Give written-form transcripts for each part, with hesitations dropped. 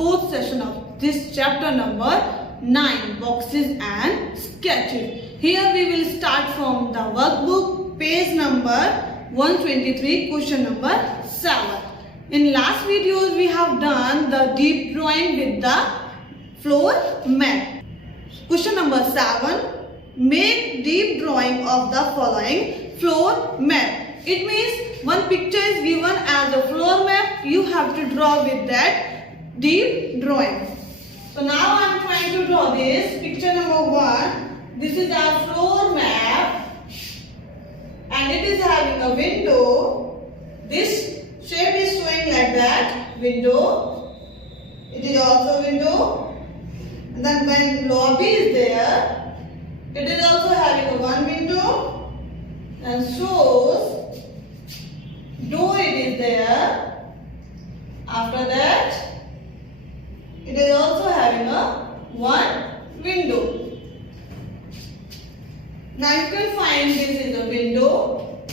fourth session of this chapter number 9, boxes and sketches. Here we will start from the workbook, page number 123, question number 7. In last videos we have done the deep drawing with the floor mat. Question number 7. Make deep drawing of the following floor mat. It means one picture is given as a floor map. You have to draw with that deep drawing. So now I am trying to draw this picture number 1. This is our floor map and it is having a window. This shape is showing like that, window. It is also window. And then when lobby is there, it is also having a one window and shows door it is there. After that, it is also having a one window. Now you can find this is a window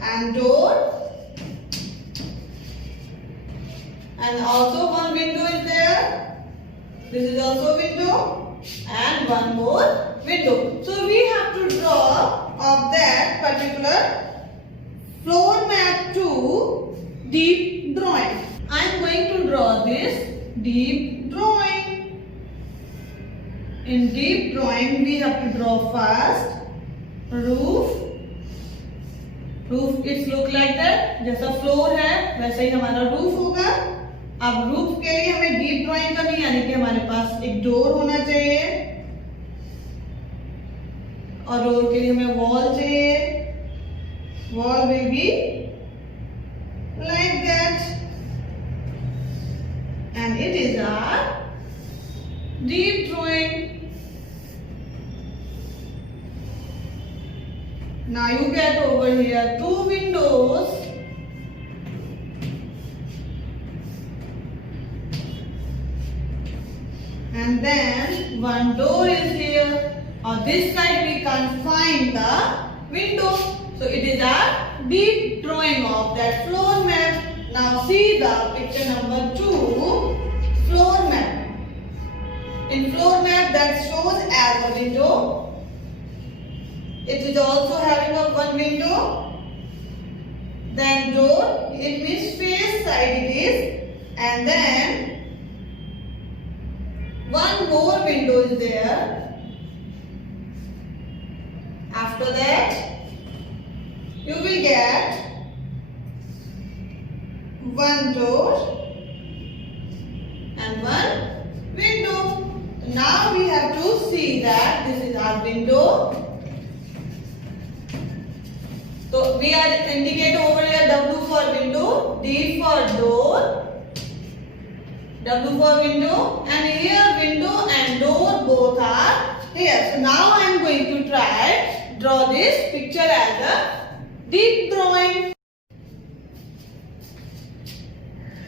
and door, and also one window is there. This is also a window and one more window. So we have to draw of that particular floor mat to deep drawing. I am going to draw this deep drawing. In deep drawing we have to draw first roof. Roof it look like that. जैसा floor है वैसा ही हमारा roof होगा. अब roof के लिए हमें deep drawing करनी है, यानी कि हमारे पास एक डोर होना चाहिए और डोर के लिए हमें वॉल चाहिए. Wall will be like that and it is our deep drawing. Now you get over here to windows. And then one door is here. On this side we can't find the window. So it is a deep drawing of that floor map. Now see the picture number 2, floor map. In floor map that shows as a window. It is also having a one window. Then door, it means face side it is. And then one more window is there. After that, you will get one door and one window. Now we have to see that this is our window. So we are indicate over here W for window, D for door, W for window, and here window and door both are here. So now I am going to try draw this picture as a deep drawing.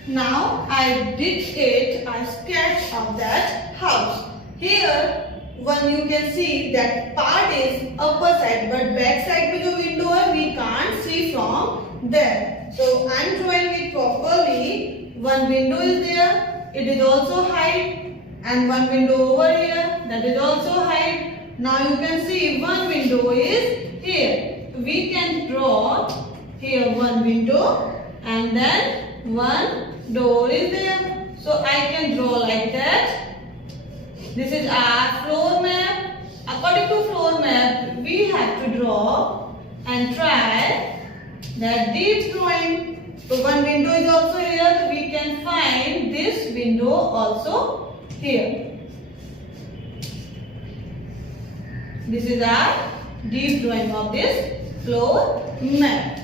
Now I did a sketch of that house. Here one you can see that part is upper side, but back side में जो window है we can't see from there. So I am drawing it properly. One window is there. It is also hide, and one window over here that is also hide. Now you can see one window is here. We can draw here one window and then one door is there. So I can draw like that. This is our floor map. According to floor map we have to draw and try that deep drawing. So one window is also here, so we can find this window also here. This is our deep drawing of this floor map.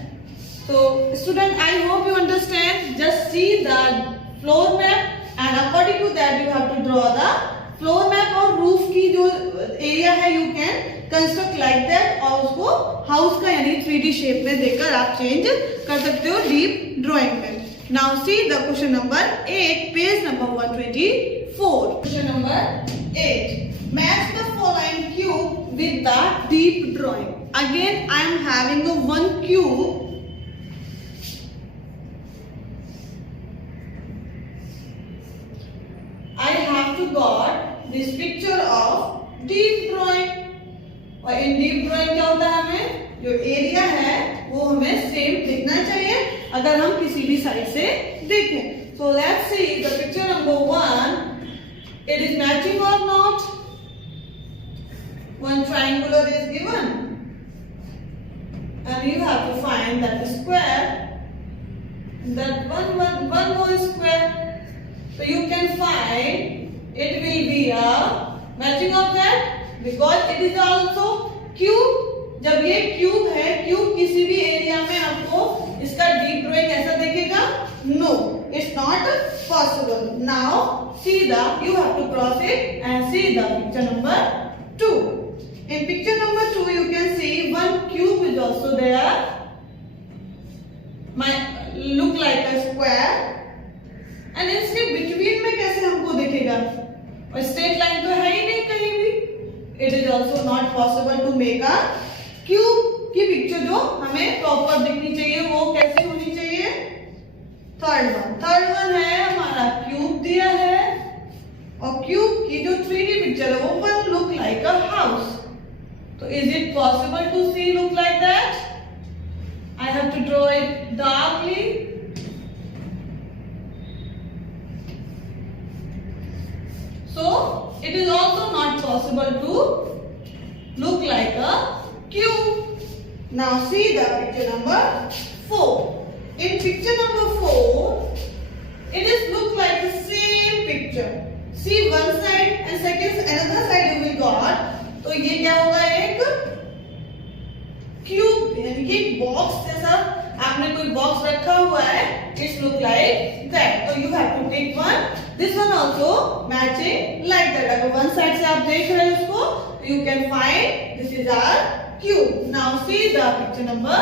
So student, I hope you understand. Just see the floor map and according to that you have to draw the floor map और roof की जो area है you can construct like that और उसको house का यानी 3D shape में देकर आप change कर सकते हो deep drawing में. Now see the question number 8, page number 124. Question number 8. Match the following cube with the deep drawing. Again I am having a one cube और इन डीप ड्राइंग क्या होता है, हमें जो एरिया है वो हमें सेम दिखना चाहिए अगर हम किसी भी साइड से देखें। So let's see the picture number 1, it is matching और not. One triangular is given and you have to find that square, that one more square. So you can find it will be a matching of that because it is also cube. जब ये cube है, cube किसी भी area में आपको इसका deep drawing ऐसा दिखेगा? No, it's not possible. Now see you have to cross it and see the picture number 2. In picture number 2, you can see one cube is also there. Might look like a square. And इसके between में कैसे हमको दिखेगा? और straight line तो है ही नहीं कहीं भी. It is also not possible to make a cube की picture जो हमें proper दिखनी चाहिए वो कैसी होनी चाहिए? Third one है हमारा cube दिया है और cube की जो 3D picture है वो one look like a house. So is it possible to see look like that? I have to draw it darkly. So it is also not possible to look like a cube. Now see the picture number 4. In picture number 4, it is look like the same picture. See one side and another side you will got. तो ये क्या होगा, एक cube यानी कि box जैसा आपने कोई बॉक्स रखा हुआ है, इट्स लुक लाइक दैट. तो you have to take one, this one also matching like that. अगर वन साइड से आप देख रहे हैं उसको, you can find this is our cube. Now see the picture number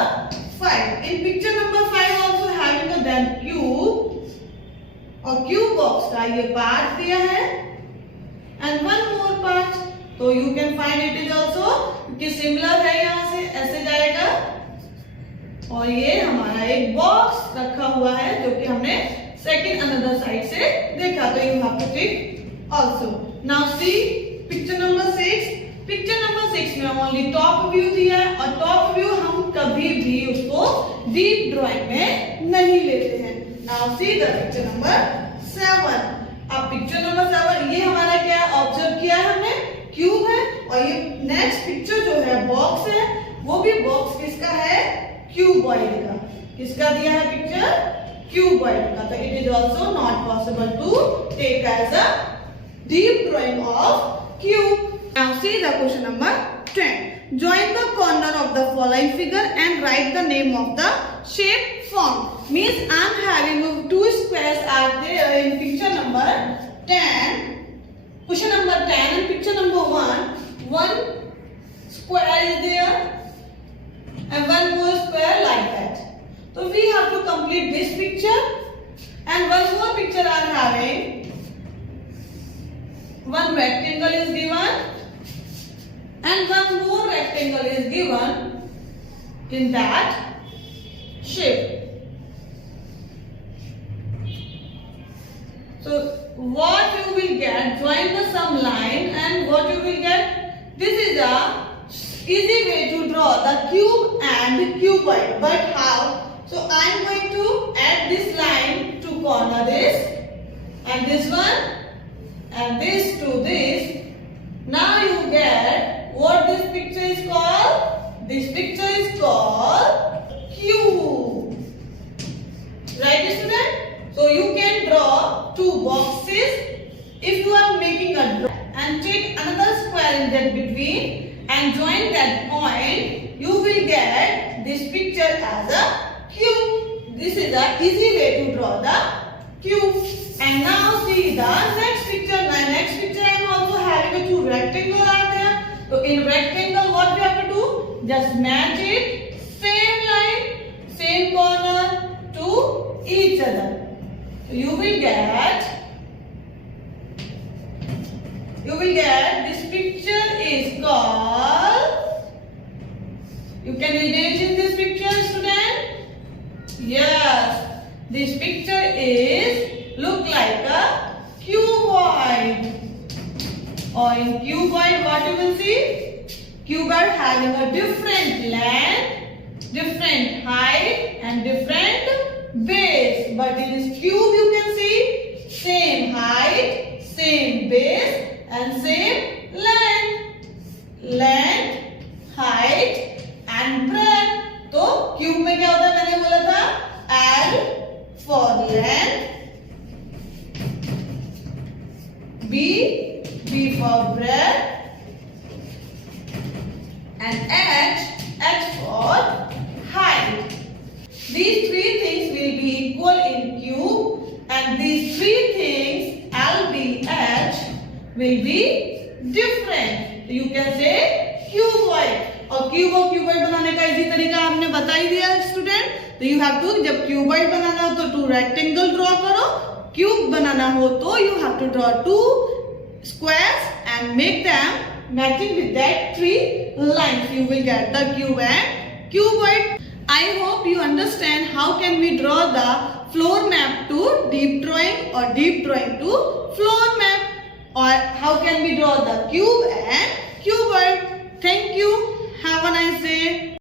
5. In picture number 5 also having a then cube और cube box का ये पार्ट दिया है एंड वन मोर पार्ट. तो you can find it is also कि similar है, यहाँ से ऐसे जाएगा और ये हमारा एक बॉक्स रखा हुआ है जो कि हमने सेकंड अनदर साइड से देखा. तो you have to tick also. Now see picture number 6. Picture number 6 में ओनली टॉप व्यू दिया है और टॉप व्यू हम कभी भी उसको डीप ड्राइंग में नहीं लेते हैं. Now see the picture number 7. अब पिक्चर नंबर 7 ये हमारा क्या ऑब्जर्व किया है हमने, क्यूब है और ये नेक्स्ट पिक्चर जो है बॉक्स है, वो भी बॉक्स किसका है, क्यूबॉइड का. किसका दिया है पिक्चर, क्यूबॉइड का. तो it is also not possible to take as a deep drawing of cube. Now see the question number 10. Join the corner of the following figure and write the name of the shape formed. Means I am having two squares are there in picture number 10. Question number 10 and picture number 1, one square is there and one more square like that. So we have to complete this picture and one more picture are having one rectangle is given and one more rectangle is given in that shape. So what you will get, join the sum line and what you will get, this is a easy way to draw the cube and the cuboid. But how? So I am going to add this line to corner this and this one and this to this. Now you get what this picture is called. This picture is called cube. Right, student? So you can draw two boxes. If you are making a draw and take another square in that between and join that point, you will get this picture as a cube. This is a easy way to draw the cube. And now see the next picture. My next picture I am also having a two rectangle are there. So in rectangle what we have to do? Just match it, same line, same corner to each other. You will get this picture is called, you can imagine this picture, student? Yes, this picture is look like a cuboid. Or in cuboid what you will see? Cuboid having a different length, different height and different base. But in this cube you can see same height, same base and same length. Length, height and breadth. तो cube में क्या होता है, मैंने बोला था L for length, B for breadth and H for height. These three things will be equal in cube and these three things L, B, H will be different. You can say cuboid. और cuboid बनाने का easy तरीका हमने बता ही दिया student. तो you have to, जब cuboid बनाना हो तो 2 रेक्टेंगल ड्रॉ करो. क्यूब बनाना हो तो you have to draw 2 squares and make them matching with that 3 lines. You will get the cube and cuboid. I hope you understand how can we draw the floor map to deep drawing or deep drawing to floor map, or how can we draw the cube and cuboid. Thank you. Have a nice day.